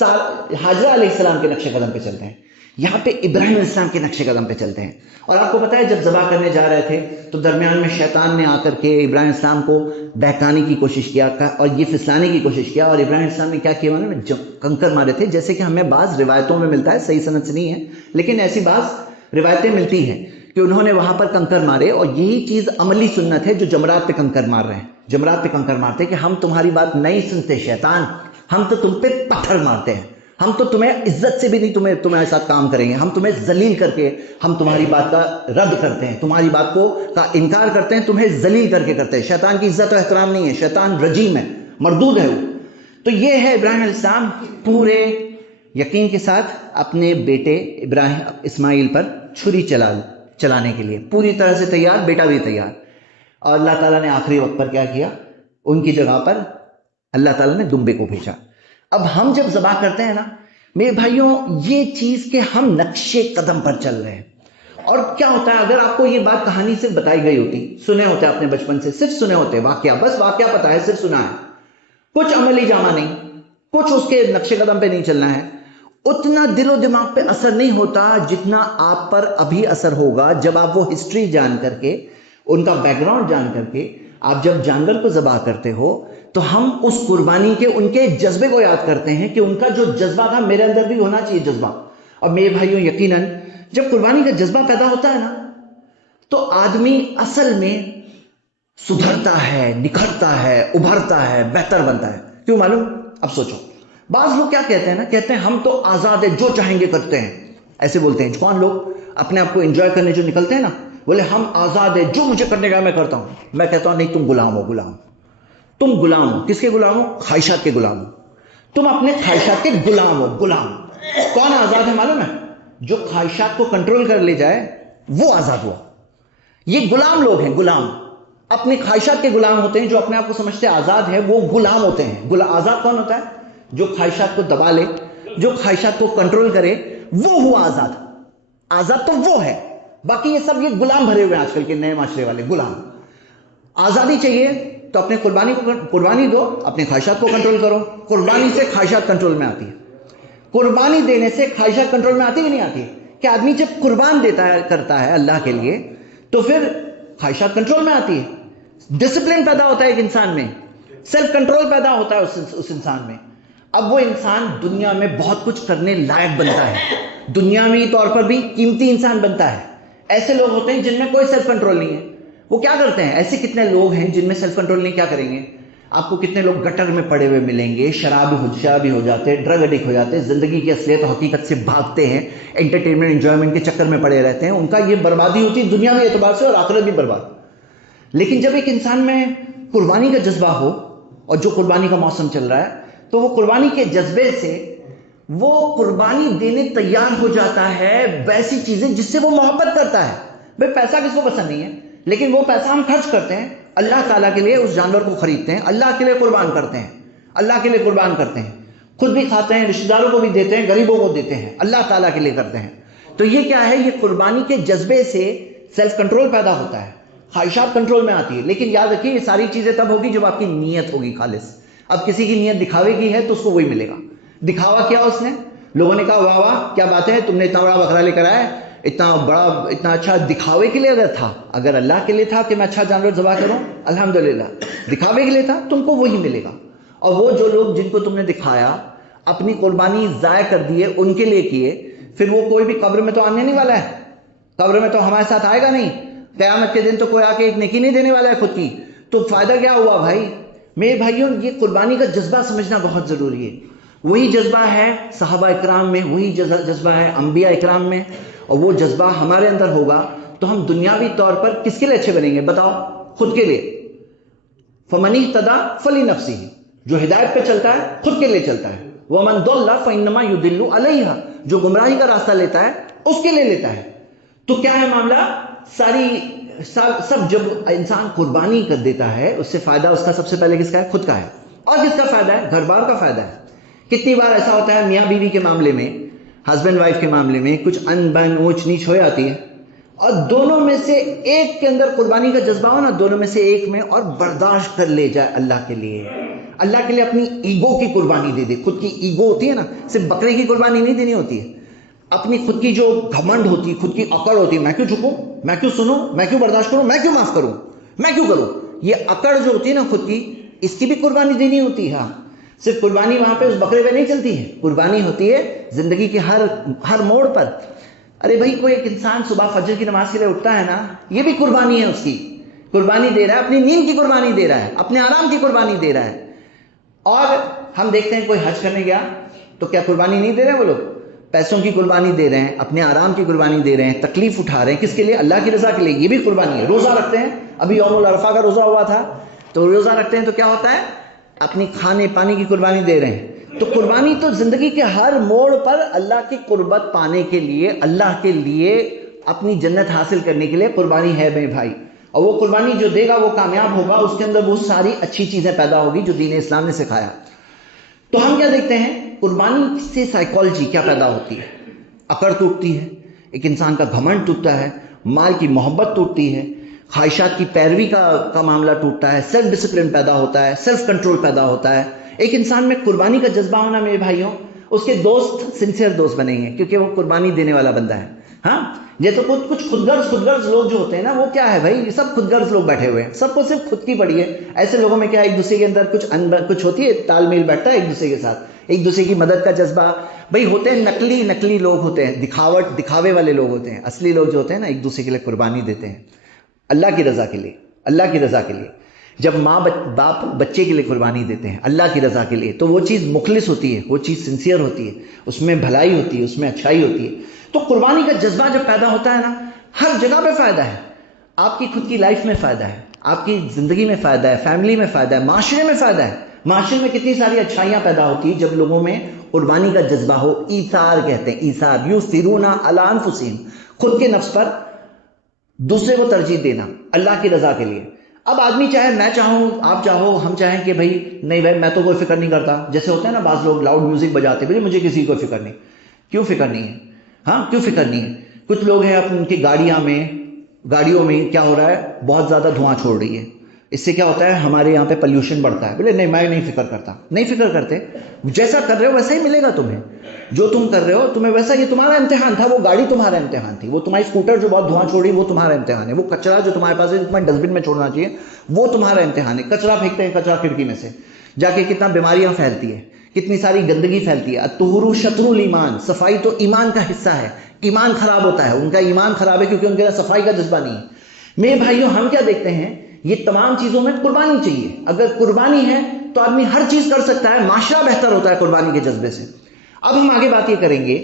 حاجرہ علیہ السلام کے نقش قدم پہ چلتے ہیں، یہاں پہ ابراہیم علیہ السلام کے نقش قدم پہ چلتے ہیں. اور آپ کو پتا ہے جب ذبح کرنے جا رہے تھے تو درمیان میں شیطان نے آ کر کے ابراہیم علیہ السلام کو بہکانے کی کوشش کیا اور یہ پھسلانے کی کوشش کیا. اور ابراہیم علیہ السلام نے کیا کیا؟ انہوں نے کنکر مارے تھے. جیسے کہ ہمیں بعض روایتوں میں ملتا ہے، صحیح سند سے نہیں ہے لیکن ایسی بعض روایتیں ملتی ہیں کہ انہوں نے وہاں پر کنکر مارے. اور یہی چیز عملی سنت ہے جو جمرات پہ کنکر مار رہے ہیں. جمرات پہ کنکر مارتے کہ ہم تمہاری بات نہیں سنتے شیطان، ہم تو تم پہ پتھر مارتے ہیں، ہم تو تمہیں عزت سے بھی نہیں تمہارے ساتھ کام کریں گے، ہم تمہیں ذلیل کر کے ہم تمہاری بات کا رد کرتے ہیں، تمہاری بات کا انکار کرتے ہیں، تمہیں ذلیل کر کے کرتے ہیں. شیطان کی عزت و احترام نہیں ہے، شیطان رجیم ہے، مردود ہے وہ. تو یہ ہے ابراہیم علیہ السلام پورے یقین کے ساتھ اپنے بیٹے اسماعیل پر چھری چلانے کے لیے پوری طرح سے تیار، بیٹا بھی تیار. اور اللہ تعالیٰ نے آخری وقت پر کیا کیا؟ ان کی جگہ پر اللہ تعالیٰ نے دمبے کو بھیجا. اب ہم جب ذبح کرتے ہیں نا میرے بھائیوں، یہ چیز کہ ہم نقش قدم پر چل رہے ہیں. اور کیا ہوتا ہے اگر آپ کو یہ بات کہانی سے بتائی گئی ہوتی، سنے ہوتے اپنے بچپن سے، صرف سنے ہوتے واقعہ، بس واقعہ پتا ہے، صرف سنا ہے، کچھ عملی جامہ نہیں، کچھ اس کے نقش قدم پہ نہیں چلنا ہے، اتنا دل و دماغ پہ اثر نہیں ہوتا جتنا آپ پر ابھی اثر ہوگا جب آپ وہ ہسٹری جان کر کے، ان کا بیک گراؤنڈ جان کر کے آپ جب جانور کو ذبح کرتے ہو تو ہم اس قربانی کے ان کے جذبے کو یاد کرتے ہیں کہ ان کا جو جذبہ تھا میرے اندر بھی ہونا چاہیے جذبہ. اور میرے بھائیوں یقیناً جب قربانی کا جذبہ پیدا ہوتا ہے نا تو آدمی اصل میں سدھرتا ہے، نکھرتا ہے، ابھرتا ہے، بہتر بنتا ہے. کیوں معلوم؟ اب سوچو، بعض لوگ کیا کہتے ہیں نا، کہتے ہیں ہم تو آزاد ہیں، جو چاہیں گے کرتے ہیں. ایسے بولتے ہیں کون لوگ؟ اپنے آپ کو انجوائے کرنے جو نکلتے ہیں نا، بولے ہم آزاد ہیں، جو مجھے کرنے کا میں کرتا ہوں. میں کہتا ہوں نہیں، تم غلام ہو. تم غلام ہو. کس کے غلام ہو؟ خواہشات کے غلام ہو. تم اپنے خواہشات کے غلام ہو. غلام کون آزاد ہے معلوم ہے؟ جو خواہشات کو کنٹرول کر لے جائے وہ آزاد ہوا. یہ غلام لوگ ہیں، غلام اپنی خواہشات کے غلام ہوتے ہیں. جو اپنے آپ کو سمجھتے آزاد ہے وہ غلام ہوتے ہیں. آزاد کون ہوتا ہے؟ جو خواہشات کو دبا لے، جو خواہشات کو کنٹرول کرے، وہ ہوا آزاد. آزاد تو وہ ہے، باقی یہ سب یہ غلام بھرے ہوئے ہیں آج کل کے نئے معاشرے والے غلام. آزادی چاہیے تو اپنے قربانی دو، اپنے خواہشات کو کنٹرول کرو. قربانی سے خواہشات کنٹرول میں آتی ہے. قربانی دینے سے خواہشات کنٹرول میں آتی کہ نہیں آتی؟ کہ آدمی جب قربان کرتا ہے اللہ کے لیے تو پھر خواہشات کنٹرول میں آتی ہے. ڈسپلن پیدا ہوتا ہے ایک انسان میں، سیلف کنٹرول پیدا ہوتا ہے اس انسان میں. اب وہ انسان دنیا میں بہت کچھ کرنے لائق بنتا ہے، دنیاوی طور پر بھی قیمتی انسان بنتا ہے. ایسے لوگ ہوتے ہیں جن میں کوئی سیلف کنٹرول نہیں ہے. وہ کیا کرتے ہیں؟ ایسے کتنے لوگ ہیں جن میں سیلف کنٹرول نہیں، کیا کریں گے؟ آپ کو کتنے لوگ گٹر میں پڑے ہوئے ملیں گے، شرابی ہو جاتے ہیں، ڈرگ ایڈکٹ ہو جاتے ہیں، زندگی کی اصلیت و حقیقت سے بھاگتے ہیں، انٹرٹینمنٹ انجوائمنٹ کے چکر میں پڑے رہتے ہیں. ان کا یہ بربادی ہوتی ہے دنیاوی اعتبار سے اور آخرت بھی برباد. لیکن جب ایک انسان میں قربانی کا جذبہ ہو اور جو قربانی کا موسم چل رہا ہے تو وہ قربانی کے جذبے سے وہ قربانی دینے تیار ہو جاتا ہے ویسی چیزیں جس سے وہ محبت کرتا ہے. بھئی پیسہ کس کو پسند نہیں ہے، لیکن وہ پیسہ ہم خرچ کرتے ہیں اللہ تعالیٰ کے لیے. اس جانور کو خریدتے ہیں، اللہ کے لیے قربان کرتے ہیں، اللہ کے لیے قربان کرتے ہیں، خود بھی کھاتے ہیں، رشتہ داروں کو بھی دیتے ہیں، غریبوں کو دیتے ہیں، اللہ تعالیٰ کے لیے کرتے ہیں. تو یہ کیا ہے؟ یہ قربانی کے جذبے سے سیلف کنٹرول پیدا ہوتا ہے، خواہشات کنٹرول میں آتی ہے. لیکن یاد رکھیے یہ ساری چیزیں تب ہوگی جب آپ کی نیت ہوگی خالص. اب کسی کی نیت دکھاوے کی ہے تو اس کو وہی ملے گا. دکھاوا کیا اس نے؟ لوگوں نے کہا واہ واہ کیا بات ہے، تم نے اتنا بڑا بکرا لے کر آئے، اتنا بڑا اتنا اچھا. دکھاوے کے لیے اگر تھا، اگر اللہ کے لیے تھا کہ میں اچھا جانور ذبح کروں، الحمدللہ. دکھاوے کے لیے تھا، تم کو وہی ملے گا. اور وہ جو لوگ جن کو تم نے دکھایا، اپنی قربانی ضائع کر دیے، ان کے لیے کیے، پھر وہ کوئی بھی قبر میں تو آنے نہیں والا ہے، قبر میں تو ہمارے ساتھ آئے گا نہیں، قیامت کے دن تو کوئی آ کے ایک نیکی نہیں دینے والا ہے خود کی، تو فائدہ کیا ہوا بھائی؟ میرے بھائیوں، یہ قربانی کا جذبہ سمجھنا بہت ضروری ہے۔ وہی جذبہ ہے صحابہ اکرام میں، وہی جذبہ ہے انبیاء اکرام میں، اور وہ جذبہ ہمارے اندر ہوگا تو ہم دنیاوی طور پر کس کے لیے اچھے بنیں گے؟ بتاؤ، خود کے لیے۔ فَمَنِ اهْتَدَىٰ فَلِنَفْسِهِ، جو ہدایت پہ چلتا ہے خود کے لیے چلتا ہے، وَمَنْ ضَلَّ فَإِنَّمَا يُضِلُّ عَلَيْهَا، جو گمراہی کا راستہ لیتا ہے اس کے لیے لیتا ہے۔ تو کیا ہے معاملہ؟ سب جب انسان قربانی کر دیتا ہے، اس سے فائدہ اس کا سب سے پہلے کس کا ہے؟ خود کا ہے۔ اور کس کا فائدہ ہے؟ گھر بار کا فائدہ ہے۔ کتنی بار ایسا ہوتا ہے میاں بیوی کے معاملے میں، ہسبینڈ وائف کے معاملے میں کچھ ان بن اونچ نیچ ہو جاتی ہے، اور دونوں میں سے ایک کے اندر قربانی کا جذبہ ہو نا، دونوں میں سے ایک میں، اور برداشت کر لے جائے اللہ کے لیے، اللہ کے لیے اپنی ایگو کی قربانی دے دے۔ خود کی ایگو ہوتی ہے نا، صرف بکرے کی قربانی نہیں دینی ہوتی ہے، اپنی خود کی جو گھمنڈ ہوتی ہے، خود کی اکڑ ہوتی ہے، میں کیوں جھکوں، میں کیوں سنوں، میں کیوں برداشت کروں، میں کیوں معاف کروں، میں کیوں کروں، یہ اکڑ جو ہوتی ہے نا خود کی، اس کی بھی قربانی دینی ہوتی ہے۔ ہاں، صرف قربانی وہاں پہ اس بکرے پہ نہیں چلتی ہے، قربانی ہوتی ہے زندگی کے ہر موڑ پر۔ ارے بھائی، کوئی ایک انسان صبح فجر کی نماز کے لیے اٹھتا ہے نا، یہ بھی قربانی ہے، اس کی قربانی دے رہا ہے، اپنی نیند کی قربانی دے رہا ہے، اپنے آرام کی قربانی دے رہا ہے۔ اور ہم دیکھتے ہیں کوئی حج کرنے گیا تو کیا قربانی نہیں دے رہے ہیں وہ لوگ؟ پیسوں کی قربانی دے رہے ہیں، اپنے آرام کی قربانی دے رہے ہیں، تکلیف اٹھا رہے ہیں، کس کے لیے؟ اللہ کی رضا کے لیے، یہ بھی قربانی ہے۔ روزہ رکھتے ہیں، ابھی یوم العرفہ کا روزہ ہوا تھا، تو روزہ رکھتے ہیں تو کیا ہوتا ہے؟ اپنی کھانے پانی کی قربانی دے رہے ہیں۔ تو قربانی تو زندگی کے ہر موڑ پر اللہ کی قربت پانے کے لیے، اللہ کے لیے، اپنی جنت حاصل کرنے کے لیے قربانی ہے میرے بھائی۔ اور وہ قربانی جو دے گا وہ کامیاب ہوگا، اس کے اندر وہ ساری اچھی چیزیں پیدا ہوگی جو دین اسلام نے سکھایا۔ تو ہم کیا دیکھتے ہیں؟ قربانی سے سائیکالوجی کیا پیدا ہوتی ہے؟ اکڑ ٹوٹتی ہے، ایک انسان کا گھمنڈ ٹوٹتا ہے، مال کی محبت ٹوٹتی ہے، خواہشات کی پیروی کا معاملہ ٹوٹتا ہے، سیلف ڈسپلن پیدا ہوتا ہے، سیلف کنٹرول پیدا ہوتا ہے۔ ایک انسان میں قربانی کا جذبہ ہونا میرے بھائیوں، اس کے دوست سنسیئر دوست بنیں گے، کیونکہ وہ قربانی دینے والا بندہ ہے۔ ہاں، یہ تو کچھ خودغرض لوگ جو ہوتے ہیں نا، وہ کیا ہے بھائی، سب خودغرض لوگ بیٹھے ہوئے ہیں، سب کو صرف خود کی پڑی ہے۔ ایسے لوگوں میں کیا ایک دوسرے کے اندر کچھ ہوتی ہے، تال میل بیٹھتا ہے ایک دوسرے کے ساتھ، ایک دوسرے کی مدد کا جذبہ۔ بھائی ہوتے ہیں نقلی لوگ ہوتے ہیں، دکھاوے والے لوگ ہوتے ہیں۔ اصلی لوگ جو ہوتے ہیں نا، ایک دوسرے کے لیے قربانی دیتے ہیں، اللہ کی رضا کے لیے، اللہ کی رضا کے لیے۔ جب ماں باپ بچے کے لیے قربانی دیتے ہیں اللہ کی رضا کے لیے، تو وہ چیز مخلص ہوتی ہے، وہ چیز سنسیئر ہوتی ہے، اس میں بھلائی ہوتی ہے، اس میں اچھائی ہوتی ہے۔ تو قربانی کا جذبہ جب پیدا ہوتا ہے نا، ہر جگہ پہ فائدہ ہے۔ آپ کی خود کی لائف میں فائدہ ہے، آپ کی زندگی میں فائدہ ہے، فیملی میں فائدہ ہے، معاشرے میں فائدہ ہے۔ معاشرے میں کتنی ساری اچھائیاں پیدا ہوتی ہیں جب لوگوں میں قربانی کا جذبہ ہو۔ ایثار کہتے ہیں، ایثار، یؤثرون علی انفسہم، خود کے نفس پر دوسرے کو ترجیح دینا اللہ کی رضا کے لیے۔ اب آدمی چاہے، میں چاہوں، آپ چاہو، ہم چاہیں کہ بھائی نہیں بھائی میں تو کوئی فکر نہیں کرتا، جیسے ہوتا ہے نا بعض لوگ لاؤڈ میوزک بجاتے ہیں، بھائی مجھے کسی کو فکر نہیں۔ کیوں فکر نہیں ہے؟ ہاں، کیوں فکر نہیں ہے؟ کچھ لوگ ہیں ان کی گاڑیوں میں کیا ہو رہا ہے، بہت زیادہ دھواں چھوڑ رہی ہے، اس سے کیا ہوتا ہے ہمارے یہاں پہ پلیوشن بڑھتا ہے۔ بولے نہیں میں نہیں فکر کرتا، نہیں فکر کرتے، جیسا کر رہے ہو ویسا ہی ملے گا تمہیں، جو تم کر رہے ہو تمہیں ویسا، یہ تمہارا امتحان تھا، وہ گاڑی تمہارا امتحان تھی، وہ تمہاری اسکوٹر جو بہت دھواں چھوڑی وہ تمہارا امتحان ہے، وہ کچرا جو تمہارے پاس ہے تمہیں ڈسٹ بن میں چھوڑنا چاہیے وہ تمہارا امتحان ہے۔ کچرا پھینکتے ہیں، کچرا کھڑکی میں سے جا کے کتنا بیماریاں پھیلتی ہے، کتنی ساری گندگی پھیلتی ہے۔ الطہور شطر الایمان، صفائی تو ایمان کا حصہ ہے، ایمان خراب ہوتا ہے، ان کا ایمان خراب ہے کیونکہ ان کے اندر صفائی کا جذبہ نہیں ہے۔ میرے بھائیوں، ہم کیا دیکھتے ہیں، یہ تمام چیزوں میں قربانی چاہیے۔ اگر قربانی ہے تو آدمی ہر چیز کر سکتا ہے، معاشرہ بہتر ہوتا ہے قربانی کے جذبے سے۔ اب ہم آگے بات یہ کریں گے،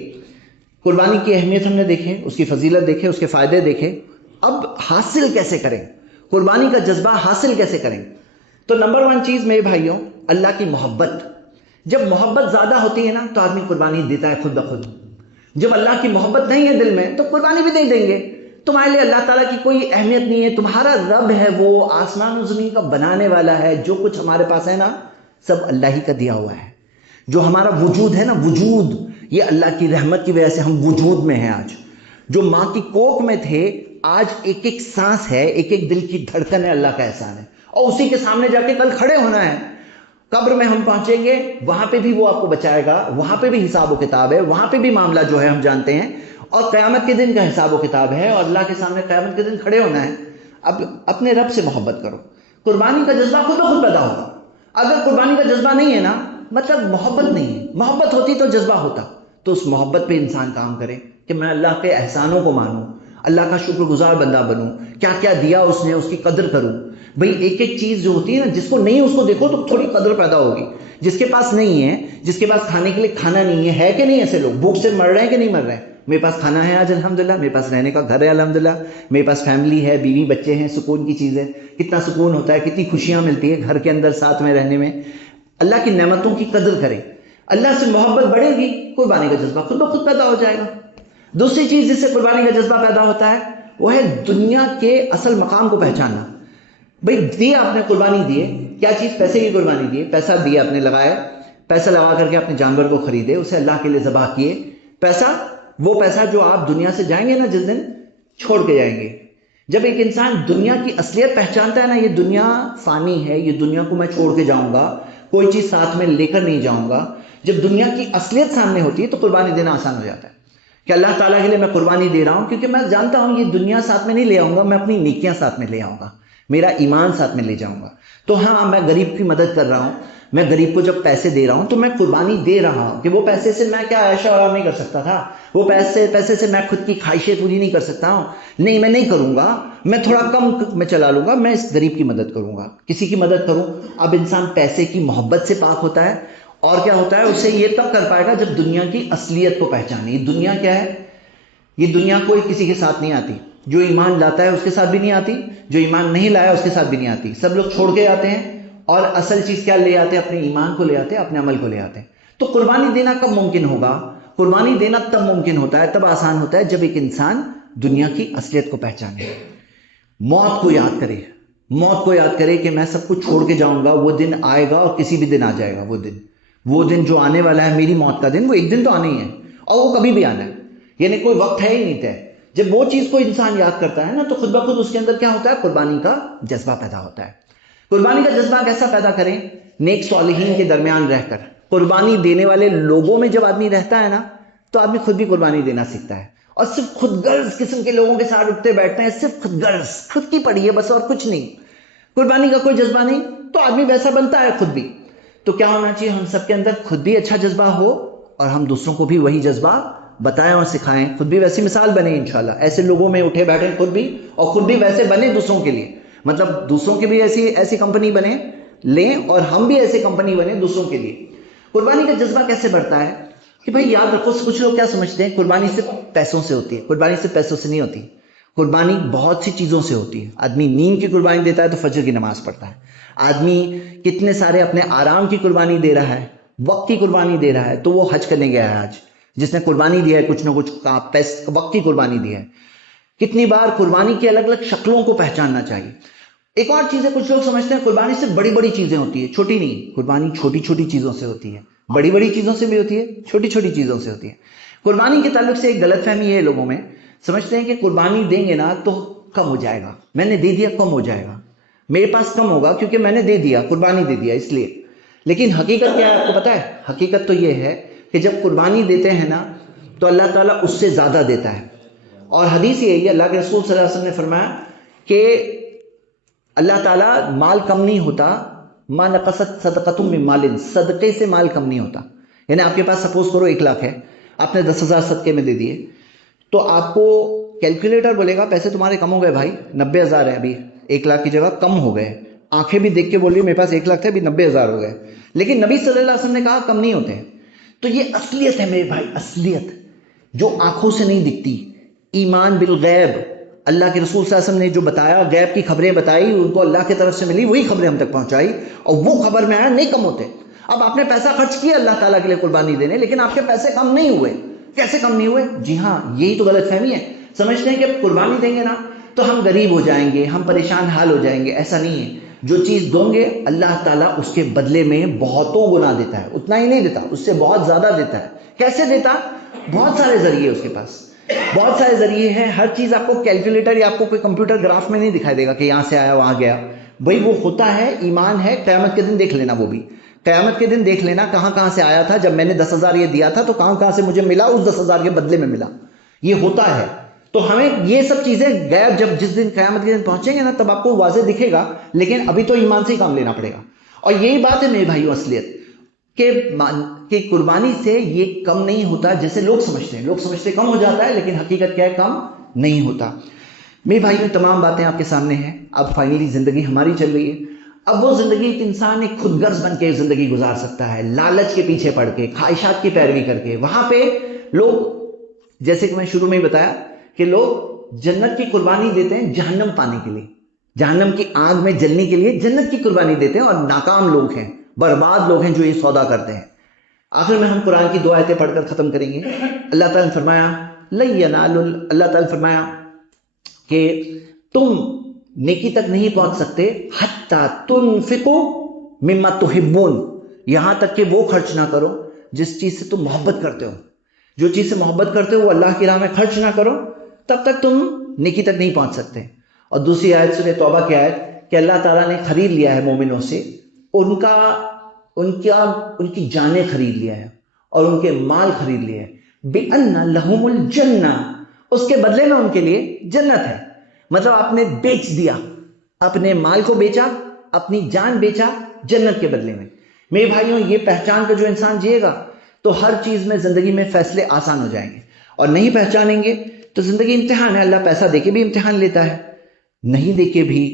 قربانی کی اہمیت ہم نے دیکھے، اس کی فضیلت دیکھے، اس کے فائدے دیکھے۔ اب حاصل کیسے کریں، قربانی کا جذبہ حاصل کیسے کریں؟ تو نمبر 1 چیز میرے بھائیوں، اللہ کی محبت۔ جب محبت زیادہ ہوتی ہے نا تو آدمی قربانی دیتا ہے خود بخود۔ جب اللہ کی محبت نہیں ہے دل میں تو قربانی بھی نہیں دیں گے۔ تمہارے لیے اللہ تعالیٰ کی کوئی اہمیت نہیں ہے، تمہارا رب ہے، وہ آسمان و زمین کا بنانے والا ہے۔ جو کچھ ہمارے پاس ہے نا سب اللہ ہی کا دیا ہوا ہے۔ جو ہمارا وجود ہے نا، وجود، یہ اللہ کی رحمت کی وجہ سے ہم وجود میں ہیں آج۔ جو ماں کی کوکھ میں تھے، آج ایک ایک سانس ہے، ایک ایک دل کی دھڑکن ہے، اللہ کا احسان ہے۔ اور اسی کے سامنے جا کے کل کھڑے ہونا ہے، قبر میں ہم پہنچیں گے، وہاں پہ بھی وہ آپ کو بچائے گا، وہاں پہ بھی حساب و کتاب ہے، وہاں پہ بھی معاملہ جو ہے ہم جانتے ہیں، اور قیامت کے دن کا حساب و کتاب ہے، اور اللہ کے سامنے قیامت کے دن کھڑے ہونا ہے۔ اب اپنے رب سے محبت کرو، قربانی کا جذبہ خود بخود پیدا ہوگا۔ اگر قربانی کا جذبہ نہیں ہے نا، مطلب محبت نہیں ہے، محبت ہوتی تو جذبہ ہوتا، تو اس محبت پہ انسان کام کرے کہ میں اللہ کے احسانوں کو مانوں، اللہ کا شکر گزار بندہ بنوں، کیا کیا دیا اس نے اس کی قدر کروں. بھئی ایک ایک چیز جو ہوتی ہے نا، جس کو نہیں اس کو دیکھو تو تھوڑی قدر پیدا ہوگی. جس کے پاس نہیں ہے، جس کے پاس کھانے کے لیے کھانا نہیں ہے کہ نہیں؟ ایسے لوگ بھوک سے مر رہے ہیں کہ نہیں مر رہے ہیں؟ میرے پاس کھانا ہے آج الحمدللہ، میرے پاس رہنے کا گھر ہے الحمدللہ، میرے پاس فیملی ہے، بیوی بچے ہیں، سکون کی چیز ہے. کتنا سکون ہوتا ہے، کتنی خوشیاں ملتی ہے گھر کے اندر ساتھ میں رہنے میں. اللہ کی نعمتوں کی قدر کریں، اللہ سے محبت بڑھے گی، قربانی کا جذبہ خود بخود پیدا ہو جائے گا. دوسری چیز جس سے قربانی کا جذبہ پیدا ہوتا ہے وہ ہے دنیا کے اصل مقام کو پہچاننا. بھئی دی آپ نے قربانی دیے، کیا چیز؟ پیسے کی قربانی دیے، پیسہ دیا آپ نے، لگائے، پیسہ لگا کر کے اپنے جانور کو خریدے، اسے اللہ کے لیے ذبح کیے. پیسہ، وہ پیسہ جو آپ دنیا سے جائیں گے نا جس دن، چھوڑ کے جائیں گے. جب ایک انسان دنیا کی اصلیت پہچانتا ہے نا، یہ دنیا فانی ہے، یہ دنیا کو میں چھوڑ کے جاؤں گا، کوئی چیز ساتھ میں لے کر نہیں جاؤں گا. جب دنیا کی اصلیت سامنے ہوتی ہے تو قربانی دینا آسان ہو جاتا ہے کہ اللہ تعالیٰ کے لیے میں قربانی دے رہا ہوں، کیونکہ میں جانتا ہوں یہ دنیا ساتھ میں نہیں لے آؤں گا، میں اپنی نیکیاں ساتھ میں لے آؤں گا، میرا ایمان ساتھ میں لے جاؤں گا. تو ہاں، میں غریب کی مدد کر رہا ہوں، میں غریب کو جب پیسے دے رہا ہوں تو میں قربانی دے رہا ہوں کہ وہ پیسے سے میں کیا عیش و آرام نہیں کر سکتا تھا، وہ پیسے سے میں خود کی خواہشیں پوری نہیں کر سکتا ہوں، نہیں میں نہیں کروں گا، میں تھوڑا کم میں چلا لوں گا، میں اس غریب کی مدد کروں گا، کسی کی مدد کروں. اب انسان پیسے کی محبت سے پاک ہوتا ہے. اور کیا ہوتا ہے؟ اسے یہ تب کر پائے گا جب دنیا کی اصلیت کو پہچانے. یہ دنیا کیا ہے؟ یہ دنیا کوئی کسی کے ساتھ نہیں آتی. جو ایمان لاتا ہے اس کے ساتھ بھی نہیں آتی، جو ایمان نہیں لایا اس کے ساتھ بھی نہیں آتی. سب لوگ چھوڑ کے آتے ہیں اور اصل چیز کیا لے آتے ہیں؟ اپنے ایمان کو لے آتے ہیں، اپنے عمل کو لے آتے ہیں. تو قربانی دینا کب ممکن ہوگا؟ قربانی دینا تب ممکن ہوتا ہے، تب آسان ہوتا ہے جب ایک انسان دنیا کی اصلیت کو پہچانے، موت کو یاد کرے. موت کو یاد کرے کہ میں سب کچھ چھوڑ کے جاؤں گا، وہ دن آئے گا اور کسی بھی دن آ جائے گا. وہ دن جو آنے والا ہے، میری موت کا دن، وہ ایک دن تو آنا ہی ہے اور وہ کبھی بھی آنا ہے، یعنی کوئی وقت ہے ہی نہیں طے. جب وہ چیز کو انسان یاد کرتا ہے نا تو خود بخود اس کے اندر کیا ہوتا ہے؟ قربانی کا جذبہ پیدا ہوتا ہے. قربانی کا جذبہ کیسا پیدا کریں؟ نیک صالحین کے درمیان رہ کر. قربانی دینے والے لوگوں میں جب آدمی رہتا ہے نا تو آدمی خود بھی قربانی دینا سیکھتا ہے. اور صرف خود غرض قسم کے لوگوں کے ساتھ اٹھتے بیٹھتے ہیں، صرف خود غرض، خود کی پڑی ہے بس اور کچھ نہیں، قربانی کا کوئی جذبہ نہیں، تو آدمی ویسا بنتا ہے خود بھی. تو کیا ہونا چاہیے؟ ہم سب کے اندر خود بھی اچھا جذبہ ہو اور ہم دوسروں کو بھی وہی جذبہ بتائیں اور سکھائیں، خود بھی ویسی مثال بنے انشاءاللہ. ایسے لوگوں میں اٹھے بیٹھے خود بھی، اور خود بھی ویسے بنے دوسروں کے لیے، مطلب دوسروں کی بھی ایسی کمپنی بنے لیں اور ہم بھی ایسی کمپنی بنے دوسروں کے لیے. قربانی کا جذبہ کیسے بڑھتا ہے؟ کہ بھائی یاد رکھو، کچھ لوگ کیا سمجھتے ہیں قربانی صرف پیسوں سے ہوتی ہے. قربانی صرف پیسوں سے نہیں ہوتی، قربانی بہت سی چیزوں سے ہوتی ہے. آدمی نیند کی قربانی دیتا ہے تو فجر کی نماز پڑھتا ہے. آدمی کتنے سارے اپنے آرام کی قربانی دے رہا ہے، وقت کی قربانی دے رہا ہے، تو وہ حج کرنے گیا ہے آج، جس نے قربانی دیا ہے کچھ نہ کچھ وقت کی قربانی دی ہے. کتنی بار قربانی کی الگ الگ شکلوں کو پہچاننا چاہیے. ایک اور چیز ہے، کچھ لوگ سمجھتے ہیں قربانی سے بڑی بڑی چیزیں ہوتی ہے. چھوٹی نہیں، قربانی چھوٹی چھوٹی چیزوں سے ہوتی ہے، بڑی بڑی چیزوں سے بھی ہوتی ہے، چھوٹی چھوٹی چیزوں سے ہوتی ہے. قربانی کے تعلق سے ایک غلط فہمی ہے لوگوں میں، سمجھتے ہیں کہ قربانی دیں گے نا تو کم ہو جائے گا، میں نے دے دیا کم ہو جائے گا، میرے پاس کم ہوگا کیونکہ میں نے دے دیا، قربانی دے دیا اس لیے. لیکن حقیقت کیا ہے آپ کو پتا ہے؟ حقیقت تو یہ ہے کہ جب قربانی دیتے ہیں نا تو اللہ تعالیٰ اس سے زیادہ دیتا ہے. اور حدیث یہی ہے، اللہ کے رسول صلی اللہ علیہ وسلم نے فرمایا کہ اللہ تعالیٰ مال کم نہیں ہوتا، ما نقصت صدقۃ من مال، صدقے سے مال کم نہیں ہوتا. یعنی آپ کے پاس سپوز کرو 1,00,000 ہے، آپ نے 10,000 صدقے میں دے دیے، تو آپ کو کیلکولیٹر بولے گا پیسے تمہارے کم ہو گئے بھائی، 90,000 ہے ابھی، 1,00,000 کی جگہ کم ہو گئے. آنکھیں بھی دیکھ کے بول رہی میرے پاس 1,00,000 تھے ابھی 90,000 ہو گئے. لیکن نبی صلی اللہ علیہ وسلم نے کہا کم نہیں ہوتے. تو یہ اصلیت ہے میرے بھائی، اصلیت جو آنکھوں سے نہیں دکھتی. ایمان بالغیب، اللہ کے رسول صلی اللہ علیہ وسلم نے جو بتایا، غیب کی خبریں بتائی، ان کو اللہ کی طرف سے ملی، وہی خبریں ہم تک پہنچائی، اور وہ خبر میں آیا نہیں کم ہوتے. اب آپ نے پیسہ خرچ کیا اللہ تعالیٰ کے لیے قربانی دینے، لیکن آپ کے پیسے کم نہیں ہوئے. کیسے کم نہیں ہوئے؟ جی ہاں، یہی تو غلط فہمی ہے. سمجھتے ہیں کہ قربانی دیں گے نا تو ہم غریب ہو جائیں گے، ہم پریشان حال ہو جائیں گے. ایسا نہیں ہے. جو چیز دو گے اللہ تعالیٰ اس کے بدلے میں بہتوں گنا دیتا ہے. اتنا ہی نہیں دیتا، اس سے بہت زیادہ دیتا ہے. کیسے دیتا؟ بہت سارے ذریعے اس کے پاس، بہت سارے ذریعے ہیں. ہر چیز آپ کو کیلکولیٹر یا آپ کو کوئی کمپیوٹر گراف میں نہیں دکھائی دے گا کہ یہاں سے آیا وہاں گیا. بھائی وہ ہوتا ہے، ایمان ہے. قیامت کے دن دیکھ لینا، وہ بھی قیامت کے دن دیکھ لینا کہاں کہاں سے آیا تھا. جب میں نے 10,000 یہ دیا تھا تو کہاں کہاں سے مجھے ملا، اس 10,000 کے بدلے میں ملا. یہ ہوتا ہے. تو ہمیں یہ سب چیزیں غیب جب جس دن قیامت کے دن پہنچیں گے نا تب آپ کو واضح دکھے گا، لیکن ابھی تو ایمان سے ہی کام لینا پڑے گا. اور یہی بات ہے میرے بھائیو اصلیت. کہ قربانی سے یہ کم نہیں ہوتا جیسے لوگ سمجھتے ہیں. لوگ سمجھتے کم ہو جاتا ہے، لیکن حقیقت کیا ہے؟ کم نہیں ہوتا. میرے بھائیوں، تمام باتیں آپ کے سامنے ہیں. اب فائنلی زندگی ہماری چل رہی ہے. اب وہ زندگی ایک انسان ایک خود غرض بن کے زندگی گزار سکتا ہے، لالچ کے پیچھے پڑ کے، خواہشات کی پیروی کر کے. وہاں پہ لوگ، جیسے کہ میں شروع میں ہی بتایا کہ لوگ جنت کی قربانی دیتے ہیں جہنم پانے کے لیے، جہنم کی آگ میں جلنے کے لیے جنت کی قربانی دیتے ہیں، اور ناکام لوگ ہیں، برباد لوگ ہیں جو یہ سودا کرتے ہیں. آخر میں ہم قرآن کی 2 آیتیں پڑھ کر ختم کریں گے. اللہ تعالیٰ نے فرمایا اللہ تعالیٰ نے فرمایا کہ تم نیکی تک نہیں پہنچ سکتے حتی تنفقوا مما تحبون، یہاں تک کہ وہ خرچ نہ کرو جس چیز سے تم محبت کرتے ہو. جو چیز سے محبت کرتے ہو وہ اللہ کی راہ میں خرچ نہ کرو، تب تک تم نیکی تک نہیں پہنچ سکتے. اور دوسری آیت سورہ توبہ کی آیت کہ اللہ تعالیٰ نے خرید لیا ہے مومنوں سے ان کی جانیں خرید لیا ہے اور ان کے مال خرید لیا ہے. بِأَنَّ لَهُمُ الْجَنَّةِ، اس کے بدلے میں ان کے لیے جنت ہے. مطلب آپ نے بیچ دیا، اپنے مال کو بیچا، اپنی جان بیچا جنت کے بدلے میں. میرے بھائیوں، یہ پہچان کر جو انسان جیے گا تو ہر چیز میں زندگی میں فیصلے آسان ہو جائیں گے. اور نہیں پہچانیں گے تو زندگی امتحان ہے. اللہ پیسہ دے کے بھی امتحان لیتا ہے، نہیں دے کے بھی،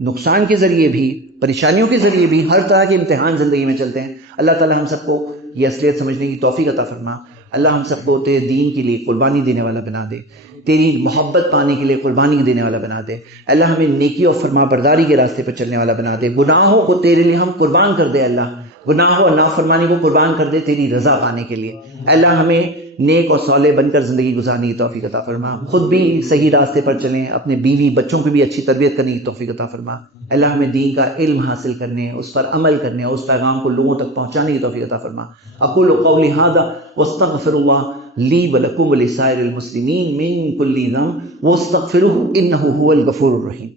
نقصان کے ذریعے بھی، پریشانیوں کے ذریعے بھی، ہر طرح کے امتحان زندگی میں چلتے ہیں. اللہ تعالی ہم سب کو یہ اصلیت سمجھنے کی توفیق عطا فرما. اللہ ہم سب کو تیرے دین کے لیے قربانی دینے والا بنا دے، تیری محبت پانے کے لیے قربانی دینے والا بنا دے. اللہ ہمیں نیکی اور فرما برداری کے راستے پر چلنے والا بنا دے. گناہوں کو تیرے لیے ہم قربان کر دے. اللہ گناہوں اور نافرمانی کو قربان کر دے تیری رضا پانے کے لیے. اللہ ہمیں نیک اور صالح بن کر زندگی گزارنے کی توفیق عطا فرما. خود بھی صحیح راستے پر چلیں، اپنے بیوی بچوں کو بھی اچھی تربیت کرنے کی توفیق عطا فرما. اللہ ہمیں دین کا علم حاصل کرنے، اس پر عمل کرنے اور اس پیغام کو لوگوں تک پہنچانے کی توفیق عطا فرما. اقول قولی ھذا واستغفر اللہ لی ولکم ولسائر المسلمین من کل ذنب واستغفروہ انہ ھو الغفور الرحیم.